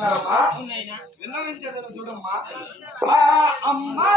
ఉన్నారమ్మా విన్నవించేదని చూడమ్మా అమ్మా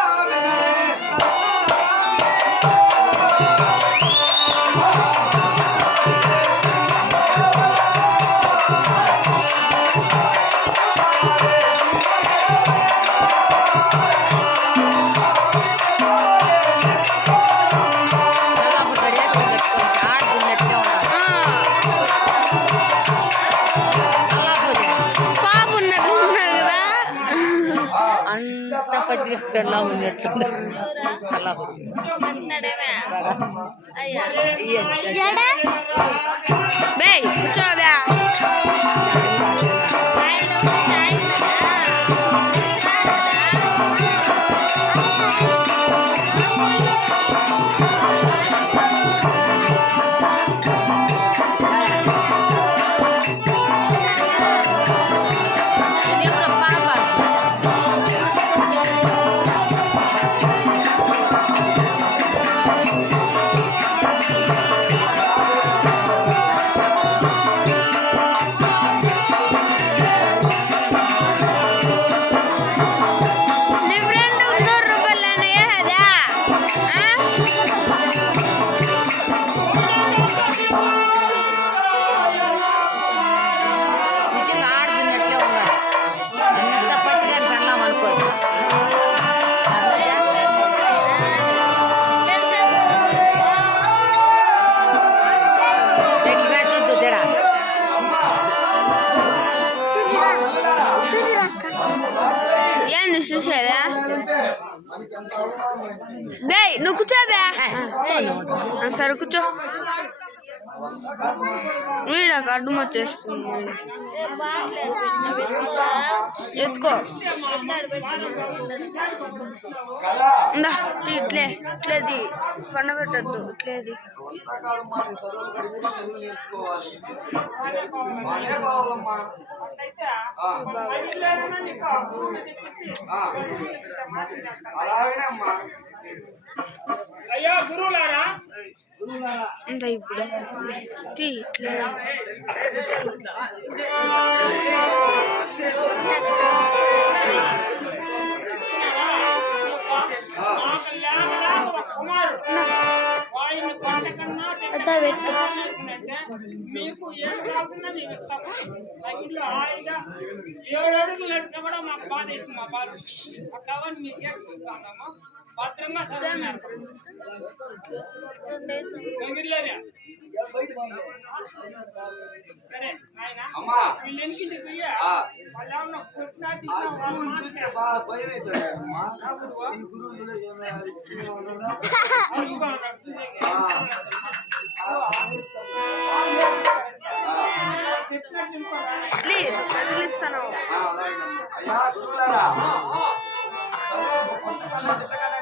పెళ్ళ ఉన్నట్టు కూర్చోబా చూసేదా నువ్వు కూర్చోబా సరే కూర్చో వీడాక అడ్డం వచ్చేస్తుంది ఎత్తుకో ఇట్లే ఇట్లేది పండ పెట్టద్దు ఇట్లేది అయ్యా గురువులారా ఇంకా ఇప్పుడు ఇట్లే మీకు ఏం కాకుండా మేము ఇస్తాము హాయిగా 7 అడుగులు నడిచినా కూడా మాకు బాధ అవుతుంది మా బాధ కావాలి మీకేం చూస్తామమ్మా భద్రంగా చదివినారు సరే ఆయన వీళ్ళెందుకు పోయా వాళ్ళ వదిలిస్తాను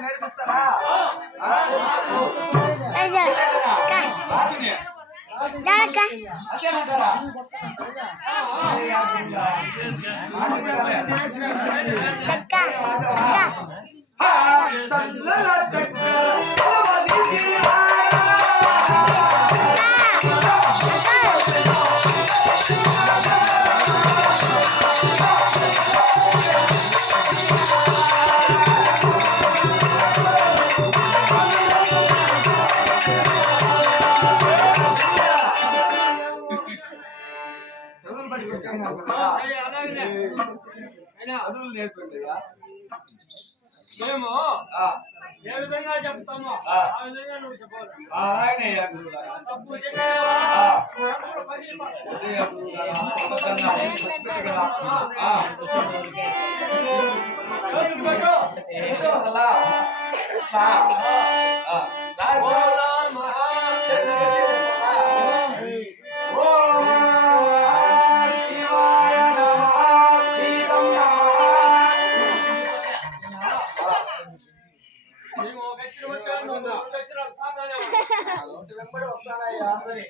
నేర్పిస్తారా చదువులు నేర్పండిగా మేము ఏ విధంగా చెప్తామో ఆ విధంగా నువ్వు చెప్పాలి అలాగేనయ్యా గురువుగారా తప్పు వెంబడి వస్తానయ్యా సరే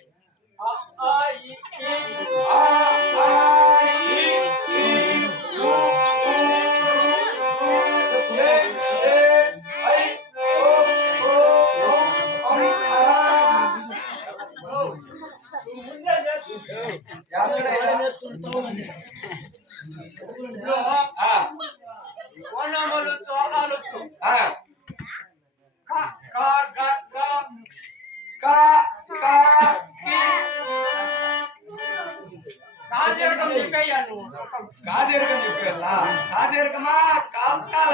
కాదేరకమా కాంతాల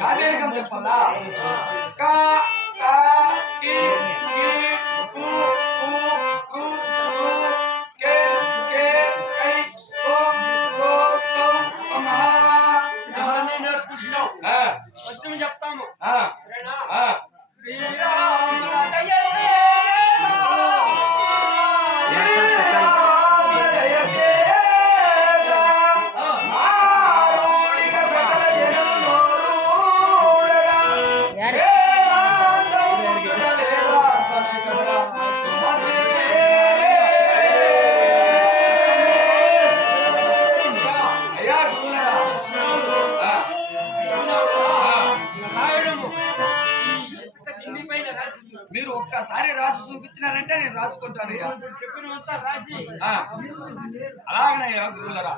కాదేరకం చెప్పాలా కా కా కి కి కు కు కు కు కే కే కై కో కో కౌ కమహ ఇవన్నీ నేర్చుకుంటున్నావు. వద్దు చెప్తాము. సరేనా? శ్రీరామ జయ మీరు ఒక్కసారి రాసి చూపించినారంటే నేను రాసుకుంటానయ్యా. అలాగనయ్యా గురువులరా.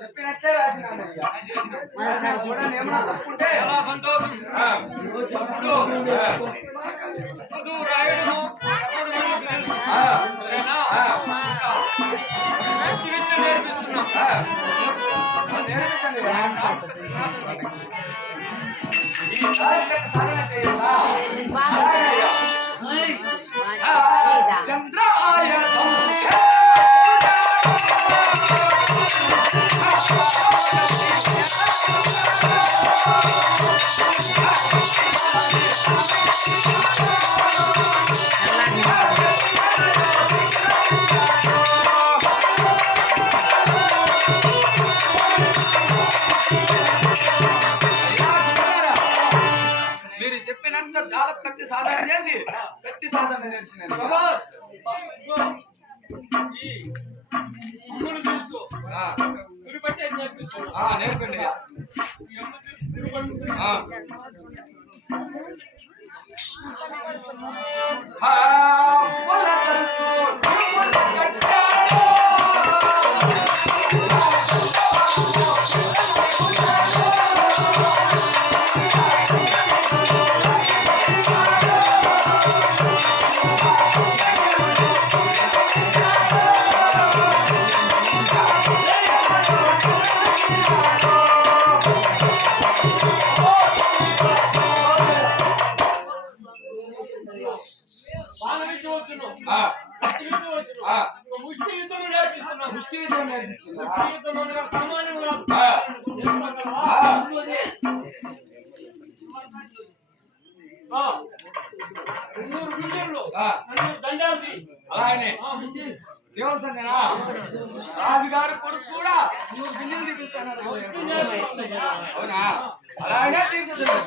చెప్పినట్లే రాసినానయ్యా. చూడండి ఏమన్నా తప్పుంటే చాలా సంతోషం. చదువు రాయడము అప్పుడు మనకు తెలుసు. సరేనా? చరిత్ర నేర్పిస్తున్నాం. నేర్పించండి. ఈ సాధన చేయాలా? చంద్రాయతం మీరు చెప్పినంత దాదాపు కత్తి సాధన చేసి కత్తి సాధన నేర్చినాను. తెలుసు గురిపట్టే నేర్పిస్తాను. నేర్పండి. ముష్టి యుద్ధం నేర్పిస్తున్నాం. ముష్టి యుద్ధం నేర్పిస్తున్నా. ముష్టి యుద్ధం అనగా సామాన్యం కాదు. దండాలు అలాగనే దేవసంజనా రాజుగారు కొడుకు కూడా 3 బిల్లులు తీపిస్తాను. అవునా? అలాగే తీసుకుంటాను.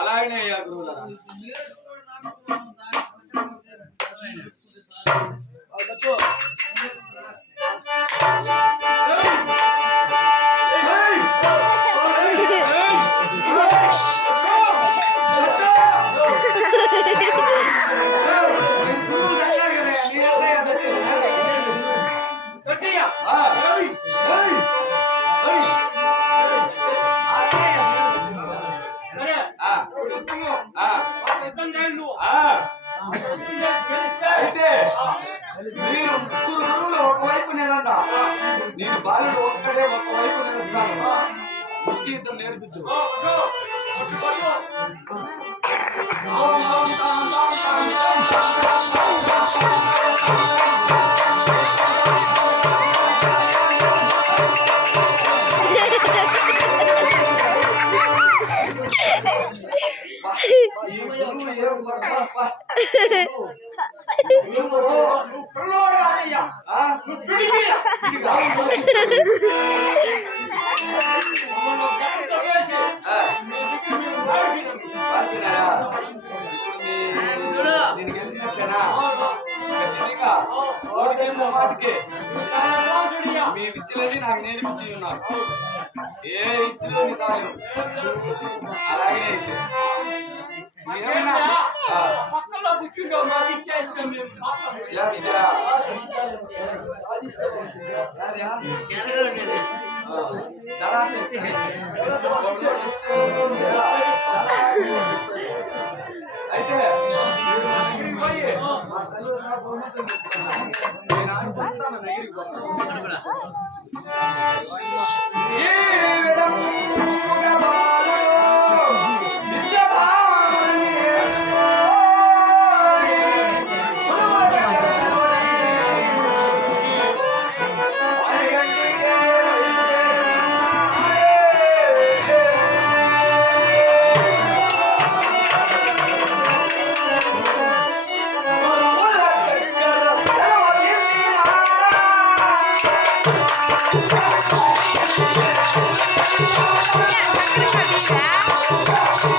అలాగనే అయ్యా గురువులారా. అయితే మీరు ముగ్గురు గురువులు ఒకవైపు నిలంట నేను బాలుడు ఒక్కడే ఒకవైపు నిలుస్తాను ముష్టి యుద్ధం నేర్పిద్దు నేను గెలిచినట్లేనా ఖచ్చితంగా మాటకి మీ విద్యలన్నీ నాకు నేర్పించి ఉన్నారు ఏ విద్యలు కాదు అలాగే అయితే ఏమైనా పక్కలో కూర్చుంటా మాకు ఇచ్చేస్తాం మేము అయితే Yeah.